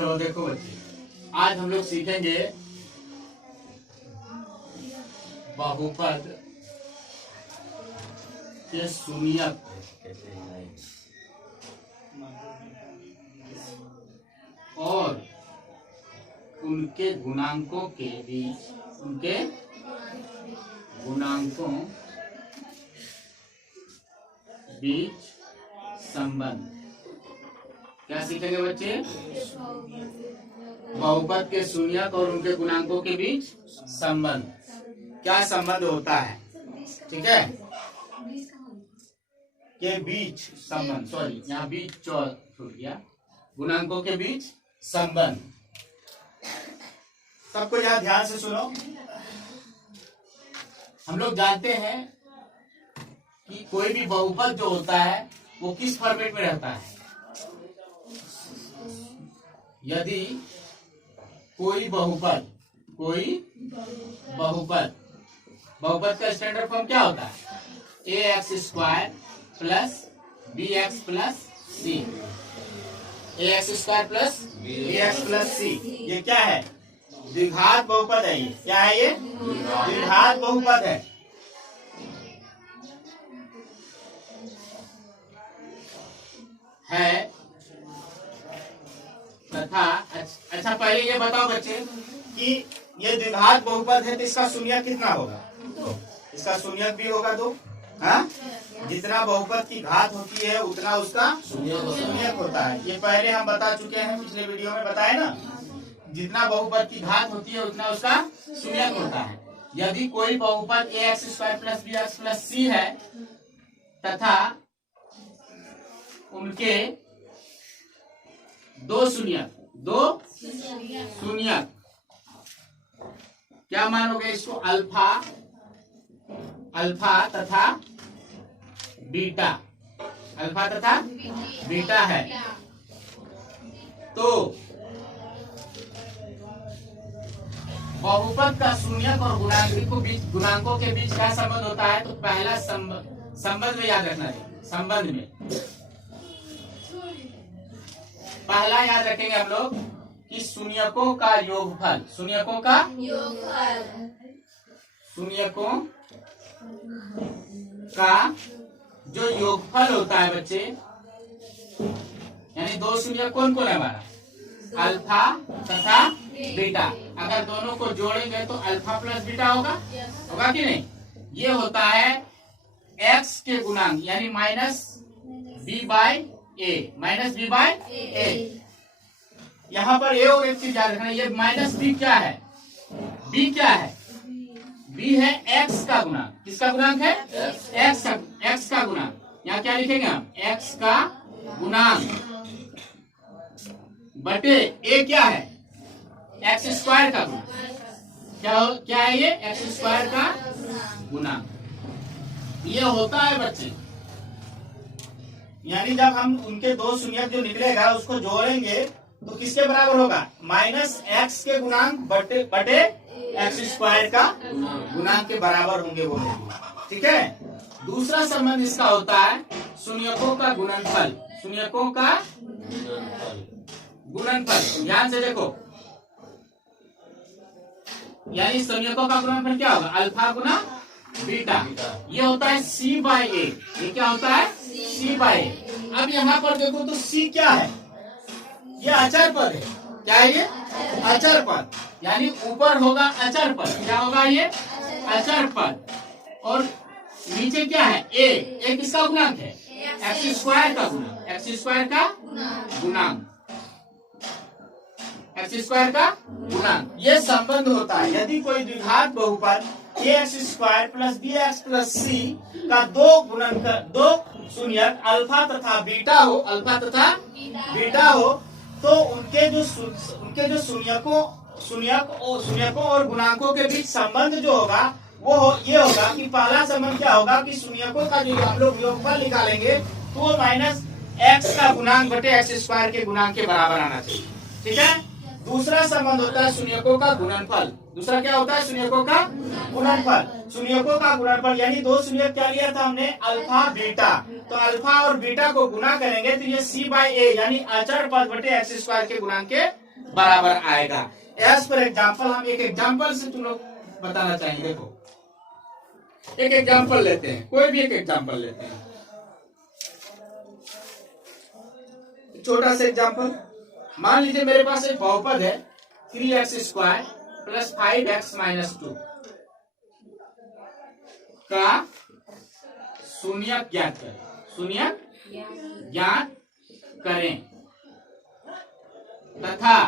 चलो देखो बच्चे, आज हम लोग सीखेंगे बहुपद के शून्यक और उनके गुणांकों के बीच संबंध। क्या सीखेंगे बच्चे? बहुपद के शून्यक और उनके गुणांकों के बीच संबंध। क्या संबंध होता है, ठीक है, के बीच संबंध, सॉरी यहाँ बीच छूट गया, गुणांकों के बीच संबंध। सबको यहाँ ध्यान से सुनो। हम लोग जानते हैं कि कोई भी बहुपद जो होता है वो किस फॉर्मेट में रहता है। यदि कोई बहुपद का स्टैंडर्ड फॉर्म क्या होता है? ax² plus bx plus c। ax² plus bx plus c, ये क्या है? द्विघात बहुपद है। ये क्या है? ये द्विघात बहुपद है। तथा अच्छा पहले ये बताओ बच्चे कि ये द्विघात बहुपद है तो इसका शून्यक कितना होगा? इसका शून्यक भी होगा 2। हाँ, जितना बहुपद की घात होती है उतना उसका शून्यक होता है। ये पहले हम बता चुके हैं, पिछले वीडियो में बताए ना। जितना बहुपद की घात होती है उतना उसका शून्यक होता है। यदि कोई बहुपद ax² plus bx plus c है तथा उनके दो शून्यक, क्या मानोगे इसको? अल्फा तथा बीटा है। तो बहुपद का शून्यक और गुणांकों के बीच क्या संबंध होता है? तो पहला संबंध में याद रखना है। संबंध में पहला याद रखेंगे हम लोग कि शून्यकों का जो योगफल होता है बच्चे, यानी दो शून्यक कौन है हमारा? अल्फा तथा बीटा। अगर दोनों को जोड़ेंगे तो अल्फा प्लस बीटा होगा कि नहीं? ये होता है x के गुणांक, यानी -b/a। यहाँ पर ए और एक चीज याद रखना, ये -b क्या है? b क्या है? b है x का गुणांक। किसका गुणांक है? x का गुणांक। यहाँ क्या लिखेंगे हम? x का गुणांक बटे a क्या है? x² का गुणांक। क्या है ये? x² का गुणांक। ये होता है बच्चे, यानी जब हम उनके दो शून्यक जो निकलेगा उसको जोड़ेंगे तो किसके बराबर होगा? -x के गुणांक बटे x² का गुणांक के बराबर होंगे वो। ठीक है। दूसरा संबंध इसका होता है शून्यकों का गुणनफल। ध्यान से देखो, यानी शून्यकों का गुणनफल क्या होगा? अल्फा गुना बीटा। ये होता है c/a। ये क्या होता है? c/a। अब यहाँ पर देखो तो c क्या है? ये अचर पद है। क्या है ये? अचर पद, यानी ऊपर होगा अचर पद। क्या होगा ये? अचर पद। और नीचे क्या है? a किसका गुणांक है? x² का गुणांक। x² का गुणांक। ये संबंध होता है यदि कोई द्विघात बहुपद ax² plus bx plus c का दो शून्यक अल्फा तथा बीटा हो, तो उनके जो शून्यकों और गुणांकों के बीच संबंध जो होगा वो ये होगा कि पहला संबंध क्या होगा कि शून्यकों का जो हम लोग योगफल निकालेंगे तो वो -x का गुणांक बटे x² के गुणांक के बराबर आना चाहिए। ठीक है। दूसरा संबंध होता है शून्यकों का गुणनफल। दूसरा क्या होता है? शून्यकों का गुणनफल। यानी दो शून्यक क्या लिया था हमने? Alpha beta. तो अल्फा और बीटा को गुना करेंगे तो ये c/a यानी अचर पद बटे x² के गुणांक के बराबर आएगा। एज पर एग्जाम्पल, हम एक एग्जाम्पल से तुम लोग बताना चाहेंगे। देखो एक एग्जाम्पल लेते हैं, कोई भी एक एग्जाम्पल लेते हैं, छोटा सा एग्जाम्पल। मान लीजिए मेरे पास एक बहुपद है 3x² + 5x - 2 का शून्यक ज्ञात करें। शून्यक ज्ञात करें तथा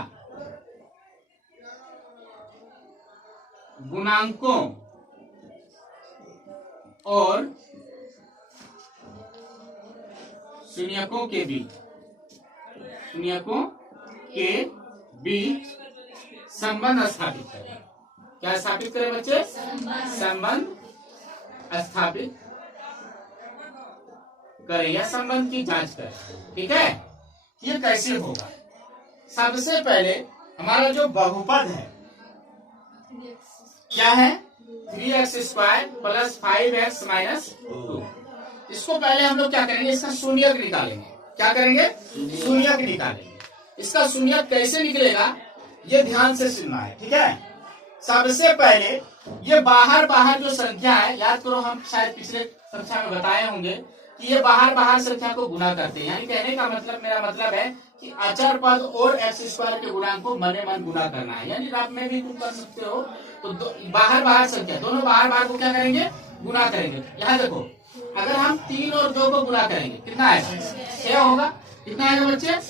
गुणांकों और शून्यकों के बीच संबंध स्थापित करें। क्या स्थापित करें बच्चे? संबंध स्थापित करें या संबंध की जांच करें। ठीक है, ये कैसे होगा? सबसे पहले हमारा जो बहुपद है क्या है? 3x² + 5x - 2। इसको पहले हम लोग क्या करेंगे? इसका शून्यक निकालेंगे। क्या करेंगे? शून्यक निकालेंगे। इसका शून्यक कैसे निकलेगा ये ध्यान से सुनना है। ठीक है, सबसे पहले ये बाहर बाहर जो संख्या है, याद करो हम शायद पिछले कक्षा में बताए होंगे कि ये बाहर बाहर संख्या को गुना करते हैं। यानी कहने का मतलब, मेरा मतलब है कि अचर पद और x² के गुणांक को मने मन गुना करना है। यानी रात में भी तुम कर सकते हो। तो बाहर बाहर संख्या, दोनों बाहर बाहर को क्या करेंगे? गुना करेंगे। यहाँ देखो, अगर हम 3 और 2 को गुना करेंगे कितना आएगा? 6 होगा। कितना आएगा बच्चे?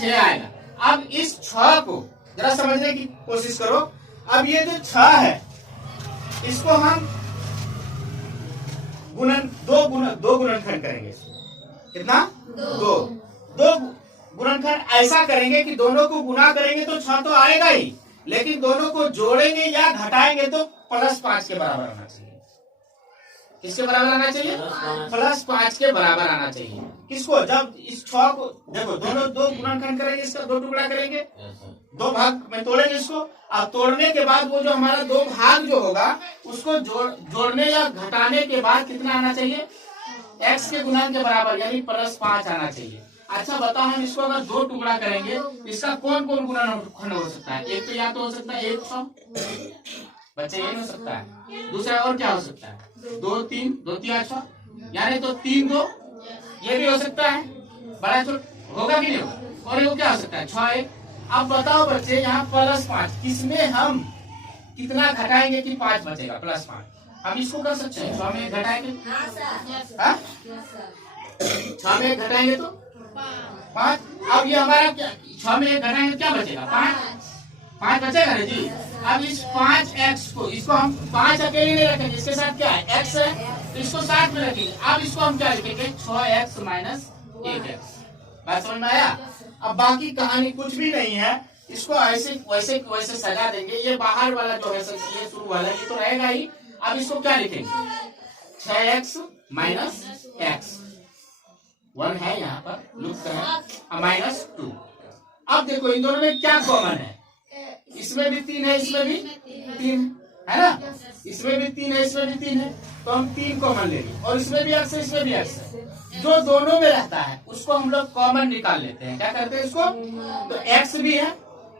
6 आएगा। अब इस 6 को जरा समझने की कोशिश करो। अब ये जो 6 है इसको हम दो गुणनखंड करेंगे। कितना? 2 गुणनखंड ऐसा करेंगे कि दोनों को गुना करेंगे तो 6 तो आएगा ही, लेकिन दोनों को जोड़ेंगे या घटाएंगे तो +5 के बराबर आना चाहिए। किसके बराबर आना चाहिए? +5 के बराबर आना चाहिए। किसको? जब इस 6 को देखो, दोनों 2 गुणनखंड करेंगे, इसका 2 टुकड़ा करेंगे, 2 भाग में तोड़ेंगे इसको। अब तोड़ने के बाद वो जो हमारा 2 भाग जो होगा उसको जोड़ने या घटाने के बाद कितना आना चाहिए? x के गुणांक के बराबर, यानी +5 आना चाहिए। अच्छा बताओ, हम इसको अगर 2 टुकड़ा करेंगे इसका कौन कौन गुणनखंड हो सकता है? एक तो या तो हो सकता है 100 बच्चे, ये हो सकता है। दूसरा और क्या हो सकता है? 2 3 2 3 6, यानी तो 3 2, ये भी हो सकता है। बड़ा छोटा होगा कि नहीं होगा? और ये क्या हो सकता है? 6 1। अब बताओ बच्चे, यहाँ +5 किसमें हम कितना घटाएंगे कि 5 बचेगा? +5 हम इसको कर सकते हैं। 6 में घटाएंगे, 6 में घटाएंगे तो 5। अब ये हमारा क्या, 6 में घटाएंगे क्या बचेगा? 5 बचेगा ना जी। अब इस 5x को, इसको हम 5 अकेले नहीं रखेंगे, इसके साथ क्या है? x है, तो इसको साथ में रखेंगे। अब इसको हम क्या लिखेंगे? 6x - 1x। बात समझ में आया? अब बाकी कहानी कुछ भी नहीं है, इसको ऐसे वैसे सजा देंगे। ये बाहर वाला जो है, ये शुरू वाला, ये तो रहेगा ही। अब इसको क्या लिखेंगे? 6x - x, 1 है यहाँ पर, लुप्त है, -2। अब देखो इन दोनों में क्या कॉमन है? इसमें भी 3 है, इसमें भी 3 है ना, इसमें भी 3 है, इसमें भी 3 है, तो हम 3 कॉमन लेंगे। और इसमें भी x है, इसमें भी x है। जो दोनों में रहता है उसको हम लोग कॉमन निकाल लेते हैं। क्या करते हैं इसको? तो x भी है,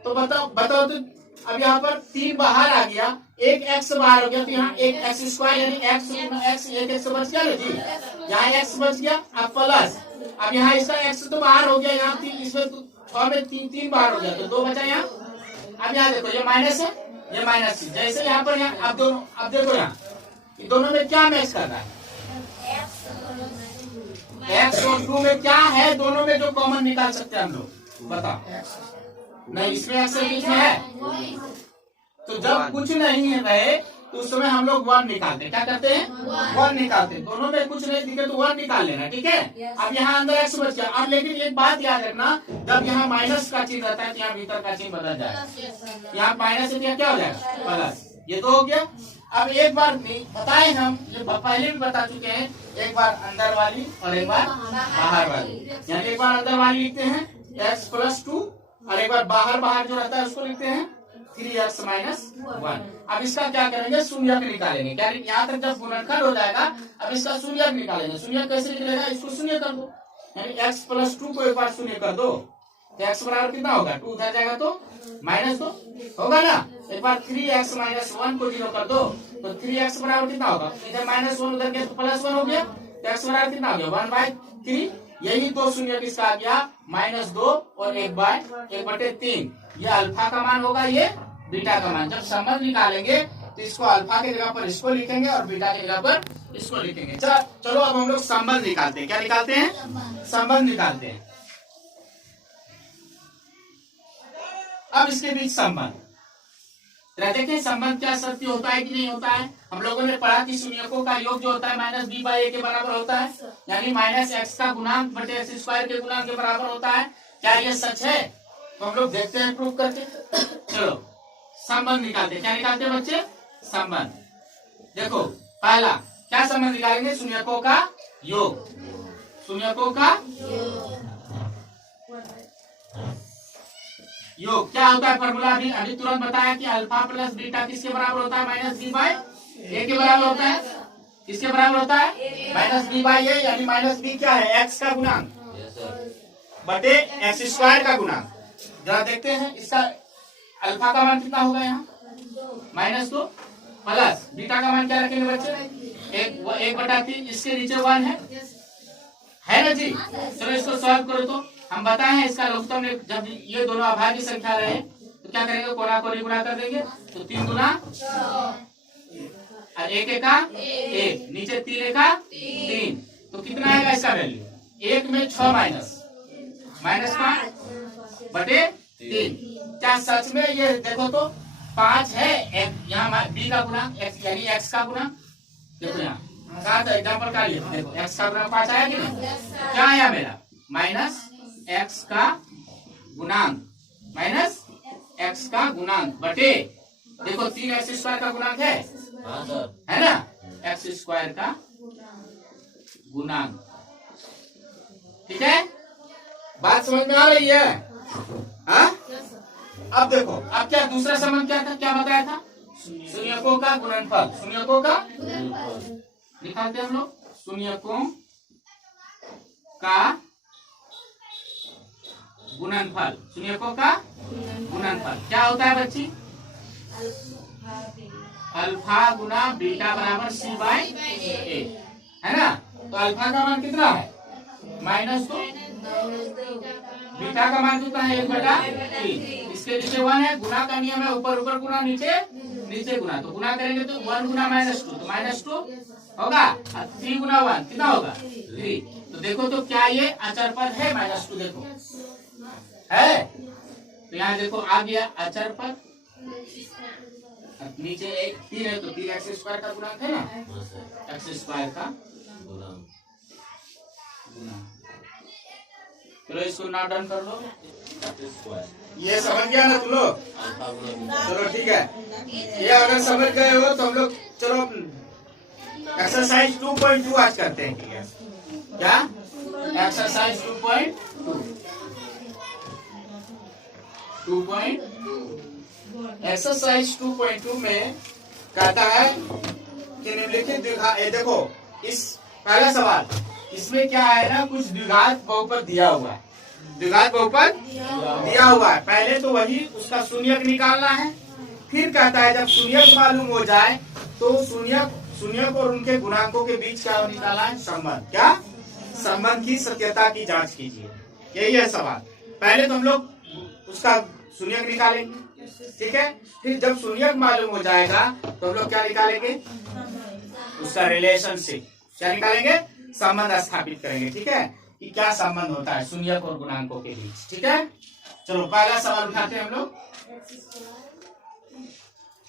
तो बताओ तो अब यहाँ पर 3 बाहर आ गया, एक x बाहर हो गया, तो यहाँ एक x² यानी x एक x बच गया ना जी। यहाँ x बच गया, अब प्लस, अब यहाँ इसका x तो बाहर हो गया, यहाँ 3, इसमें 6 में 3 बाहर हो गया, तो 2 बचा यहाँ। अब यहाँ देखो, ये माइनस है, ये माइनस है। जैसे यहाँ पर यहाँ अब देखो यहाँ दोनों में क्या मैच कर रहा है? x और 2 में क्या है? दोनों में जो कॉमन निकाल सकते हैं हम लोग, बताओ। नहीं, इसमें x बीच में है, तो जब कुछ नहीं रहे तो उस समय हम लोग 1 निकालते हैं। क्या करते हैं? 1 निकालते हैं। दोनों में कुछ नहीं दिखे तो 1 निकाल लेना। ठीक है, अब यहाँ अंदर x बच गया। अब लेकिन एक बात याद रखना, जब यहाँ माइनस का चिन्ह रहता है तो यहाँ भीतर का चिन्ह बदल जाएगा। यहाँ माइनस से क्या हो जाएगा? प्लस। ये 2 हो गया। अब एक बार बताए हम, ये पहले भी बता चुके हैं, एक बार अंदर वाली और एक बार बाहर वाली। यानी एक बार अंदर वाली लिखते हैं x + 2, और एक बार बाहर जो रहता है उसको लिखते हैं 3x - 1। अब इसका क्या करेंगे? शून्यक निकालेंगे। क्या? यहाँ तक जब गुणनखंड हो जाएगा, अब इसका शून्यक निकालेंगे। शून्यक कैसे निकलेगा? इसको शून्य कर दो, यानी x + 2 को एक बार शून्य कर दो, तो x बराबर कितना होगा 2 उधर जाएगा तो -2 होगा ना। एक बार 3x - 1 को 0 कर दो तो 3x बराबर कितना होगा, इधर -1 उधर गया तो +1 हो गया, तो x बराबर कितना हो गया 1/3। यही दो शून्य किसका आ गया -2 और 1/3। ये अल्फा का मान होगा, ये बीटा का मान। जब संबंध निकालेंगे तो इसको अल्फा की जगह पर इसको लिखेंगे और बीटा की जगह पर इसको लिखेंगे। चलो अब हम लोग संबंध निकालते हैं। क्या निकालते हैं, संबंध निकालते हैं। अब इसके बीच संबंध देखें, संबंध क्या सत्य होता है कि नहीं होता है। हम लोगों ने पढ़ा कि शून्यकों का योग जो होता है -b/a के बराबर होता है, यानी -x का गुणांक बटे x² के गुणांक के बराबर होता है। क्या ये सच है, तो हम लोग देखते हैं प्रूव करके। चलो संबंध निकालते हैं। क्या निकालते हैं बच्चे, संबंध। देखो पहला क्या संबंध निकालेंगे, शून्यकों का योग। शून्यकों का योग क्या होता है, फॉर्मूला अभी तुरंत बताया कि अल्फा प्लस बीटा किसके बराबर होता है, -b/a के बराबर होता है। किसके बराबर होता है, -b/a, यानी -b क्या है, x का गुणांक बटे x² का गुणांक। जरा देखते हैं इसका अल्फा का मान कितना होगा यहाँ -2 प्लस बीटा का मान क्या रखेंगे बच्चे 1/3। इसके नीचे 1 है ना जी। चलो इसको सॉल्व करो तो हम बताए हैं इसका लघुत्तम। जब ये दोनों अभाज्य संख्या रहे तो क्या करेंगे, कोना कोनी गुणा कर देंगे, तो 3 गुना और 1 एका 1, नीचे 3 एका 3, तो कितना आएगा इसका वैल्यू, 1 में 6 -5 बटे 3। क्या सच में ये देखो तो 5 है, यहाँ b का गुणांक यानी x का गुणांक। देखो यहाँ साथ एग्जाम्पल का लिए, देखो x का गुणांक 5 आया कि नहीं, क्या आया मेरा -x का गुणांक -x का गुणांक बटे देखो 3x² का गुणांक है ना, x² का गुणांक। ठीक है, बात समझ में आ रही है। हाँ अब देखो, अब क्या दूसरा संबंध क्या था, क्या बताया था, शून्यकों का गुणनफल। शून्यकों का निकालते हैं हम लोग, शून्यकों का गुणनफल। शून्यकों का गुणनफल क्या होता है बच्ची, अल्फा गुना बीटा बराबर c/a है ना। तो अल्फा का मान कितना है -2, बीटा का मान कितना है 1/3। इसके नीचे 1 है, गुना का नियम है, ऊपर ऊपर गुना नीचे गुना। तो गुना करेंगे तो 1 गुना -2 तो -2 होगा, और 3 गुना 1 कितना होगा 3। तो देखो तो क्या ये अचर पद है -2, देखो है, तो यहाँ देखो आ गया अचर पद। नीचे 3 है तो 3x² का गुणांक है ना, x² का गुणांक। चलो इसको नोट डाउन कर लो, ये समझ गया ना तुम लोग। चलो ठीक है, ये अगर समझ गए हो तो हम लोग चलो एक्सरसाइज 2.2 आज करते हैं। क्या एक्सरसाइज 2.2 एक्सरसाइज 2.2 में कहता है कि निम्नलिखित द्विघात, देखो इस पहला सवाल, इसमें क्या है ना, कुछ द्विघात बहुपद दिया हुआ है, द्विघात बहुपद दिया हुआ है। पहले तो वही उसका शून्यक निकालना है, फिर कहता है जब शून्यक मालूम हो जाए तो शून्यक और उनके गुणांकों के बीच क्या निकालना है, संबंध। क्या संबंध की सत्यता की जांच कीजिए, यही है सवाल। पहले तो हम लोग उसका शून्यक निकालेंगे, ठीक है, फिर जब शून्यक मालूम हो जाएगा तो हम लोग क्या निकालेंगे, उसका रिलेशनशिप क्या निकालेंगे, संबंध स्थापित करेंगे। ठीक है, कि क्या संबंध होता है शून्यक और गुणांकों के बीच। ठीक है, चलो पहला सवाल उठाते हैं हम लोग।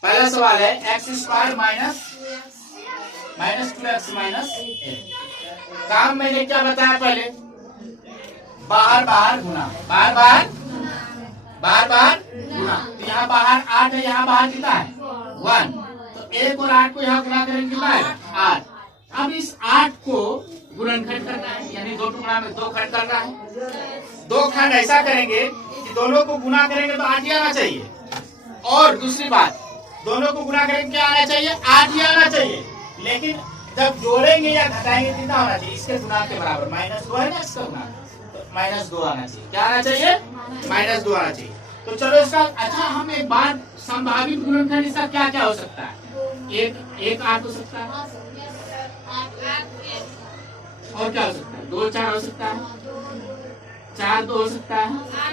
पहला सवाल है x² -2x - 1। काम मैंने क्या बताया पहले, बाहर बाहर गुना, बाहर गुना। तो यहाँ बाहर 8 है, यहाँ बाहर कितना है 1, तो 1 और 8 को यहाँ गुना करेंगे कितना है 8। अब इस 8 को गुणनखंड करना है, यानी 2 टुकड़ा में 2 खंड करना है। 2 खंड ऐसा करेंगे कि दोनों को गुना करेंगे तो 8 ही आना चाहिए, और दूसरी बात दोनों को गुना करेंगे क्या आना चाहिए, 8 ही आना चाहिए। लेकिन जब जोड़ेंगे या घटाएंगे कितना होना चाहिए, इसके गुणांक के बराबर, -2 है ना इसका गुणांक, तो -2 आना चाहिए। क्या आना चाहिए? -2 आना चाहिए। तो चलो इसका अच्छा हम एक बार संभावित गुणनखंड इसका क्या क्या हो सकता है? एक 8 हो सकता है, और क्या हो सकता है? 2 4 हो सकता है, 4 2 हो सकता है,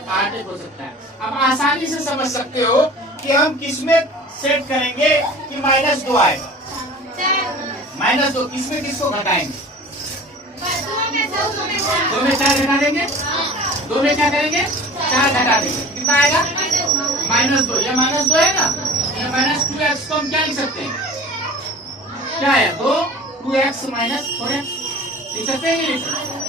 8 1 हो सकता है। अब आसानी से समझ सकते हो कि हम किसमें सेट करेंगे कि -2 आएगा। -2 किसमें किसको घटाएंगे? 2 में 4 घटा देंगे, 2 में क्या करेंगे? 4 घटा देंगे, कितना आएगा? -2। ये -2 है ना, ये -2x को हम क्या लिख सकते हैं? क्या है? 2x -4x लिख सकते हैं, लिख सकते हैं?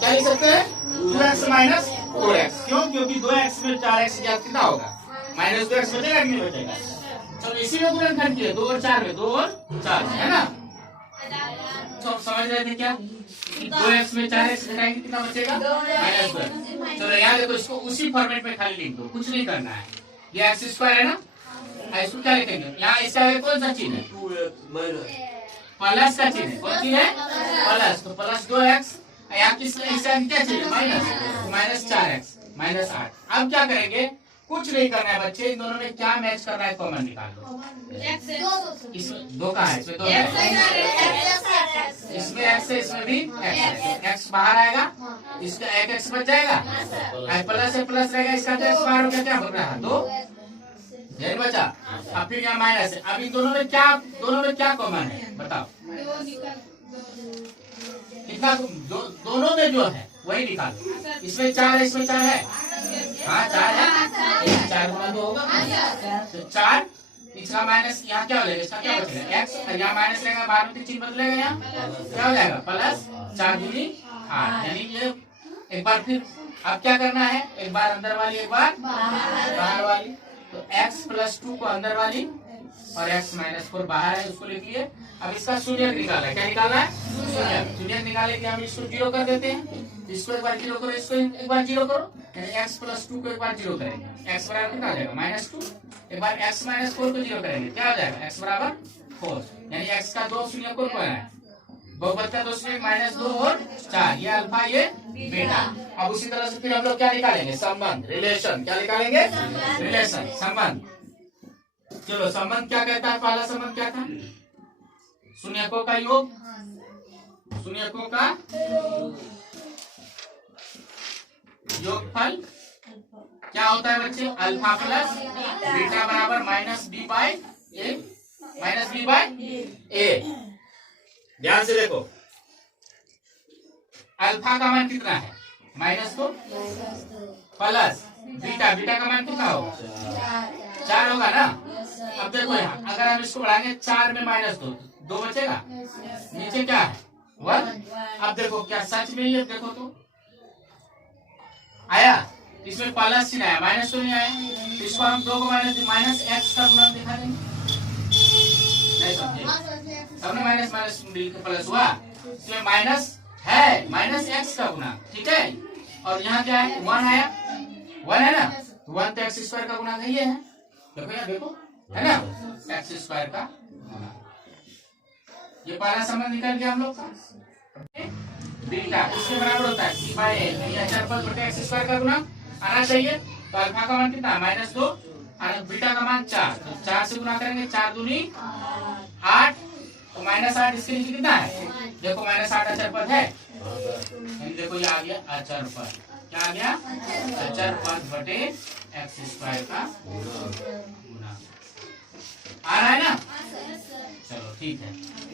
क्या लिख सकते हैं? 2x -4x। क्यों? क्योंकि 2x में 4x ज्ञात कितना होगा? -2x बचेगा कि नहीं बचेगा? चलो इसी में गुणनखंड किया, 2 और 4 में, 2 और 4 है ना। तो समझ रहे थे क्या? 2x में 4x घटाएंगे कितना बचेगा? -2x। चलो यहाँ देखो, इसको उसी फॉर्मेट में खाली लिख दो, कुछ नहीं करना है। ये x² है ना, इसको क्या लिखेंगे? यहाँ इसका कौन सा चिन्ह है? प्लस का चिन्ह है। कौन चिन्ह है? प्लस। तो +2x, यहाँ इसका क्या चिन्ह? -4x -8। अब क्या करेंगे? कुछ नहीं करना है बच्चे, इन दोनों में क्या मैच करना है? कॉमन निकाल लो। इसमें 2 का है, इसमें 2 है, इसमें x है, इसमें भी x है। x बाहर आएगा, इसका एक x बच जाएगा, प्लस से प्लस रहेगा, इसका तो x बाहर होगा, क्या बन रहा है? 2 यही बचा। अब फिर यहाँ माइनस है। अब इन दोनों में क्या कॉमन है बताओ? कितना? दोनों में जो है वही निकालो। इसमें 4 है, इसमें 4 है, हाँ 4 है, 4 गुना 2 होगा, तो 4। इसका माइनस, यहाँ क्या हो जाएगा? इसका क्या बचेगा? x, यहाँ माइनस रहेगा, बाहर में चिन्ह बदलेगा, यहाँ क्या हो जाएगा? +4 दूनी 8। यानी ये एक बार फिर अब क्या करना है? एक बार अंदर वाली, एक बार बाहर वाली। तो x +2 को अंदर वाली और x -4 बाहर है, उसको लिख लिए। अब इसका शून्य निकालना है। क्या निकालना है? शून्य निकाले कि हम इसको 0 कर देते हैं। इसको एक बार 0 करो, इसको एक बार 0 करो, x +2 को एक बार 0 करेंगे, x बराबर कितना हो जाएगा? -2। एक बार x -4 को 0 करेंगे, क्या हो जाएगा? x बराबर 4। यानी x का 2 शून्य को है, बहुपद का 2 शून्य -2 और 4, ये अल्फा ये बीटा। अब उसी तरह से फिर हम लोग क्या निकालेंगे? संबंध, रिलेशन। क्या निकालेंगे? रिलेशन, संबंध। चलो संबंध क्या कहता है? पहला संबंध क्या था? शून्यकों का योग, शून्यकों का योगफल क्या होता है बच्चे? अल्फा प्लस बीटा बराबर -b/a। ध्यान से देखो, अल्फा का मान कितना है? -2 प्लस बीटा का मान कितना होगा? 4 होगा ना। अब देखो यहाँ, अगर हम इसको बढ़ाएंगे 4 में -2 बचेगा, नीचे क्या है? 1। अब देखो क्या सच में ये देखो तो आया, इसमें प्लस चिन्ह आया, माइनस तो नहीं आया। इसको हम 2 को -x का गुणन दिखा देंगे, नहीं समझे? सबने माइनस प्लस हुआ, इसमें माइनस है, -x का गुणा, ठीक है। और यहाँ क्या है? 1 आया, 1 है ना, 1 तो x² का गुणा ये है, देखो यहाँ देखो, है ना, x² का गुणा। ये पहला संबंध निकल गया हम लोग का। बीटा इसके बराबर होता है c/a, ये अचरपद बटे x² का गुणा आना चाहिए। तो अल्फा का मान कितना है? -2 और बीटा का मान 4, तो 4 से गुणा करेंगे, 4 दूनी 8, तो -8 इसके नीचे कितना है? देखो -8 अचरपद है, देखो ये आ गया अचरपद। क्या आ गया? अचरपद बटे x² का गुणा। आ रहा है ना? चलो ठीक है।